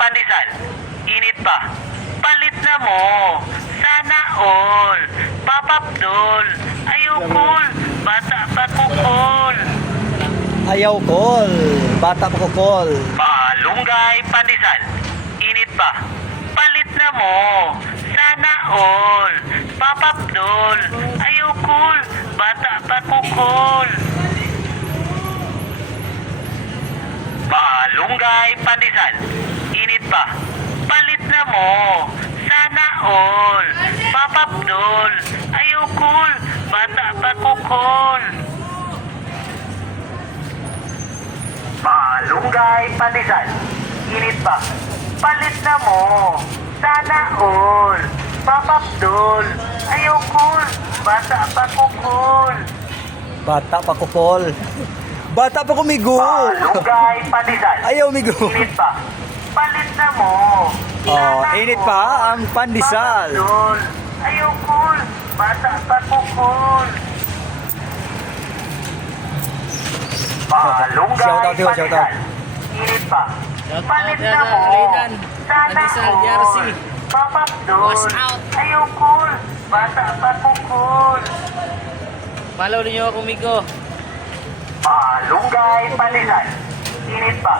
pandesal. Init pa. Palit na mo. Sana all. Papapdol. Ayokol. Bata pa kukol. Ayaw call. Bata pa ko call. Malunggay pandesal. Init pa. Palit na mo. Sana all. Papapdol. Ayokol. Bata pa kukol. Malunggay pandesal. Init pa. Palit na mo. Sana all. Papapdol. Ayokol. Bata pa kukol. Malunggay pandesal. Init pa. Palit na mo. Sana all. Papapdol. Ayokol. Bata pa kukol. Bata pa ko call. Bata pa ko migo. Malunggay pandesal. Ayaw migo. Init pa. Palit na mo. Oh, init pa ang pandesal. Papapdol. Ayokol. Bata pa kukol. Malunggay Shout out, shout out. pandesal. Init pa. Shout Palit out, na mo. Raydan. Sana Pandesal, all. JRC. Papapdol. Was out. Ayokol. Bata pa kukol. Follow niyo ako, Migo. Malunggay pandesal. Init pa.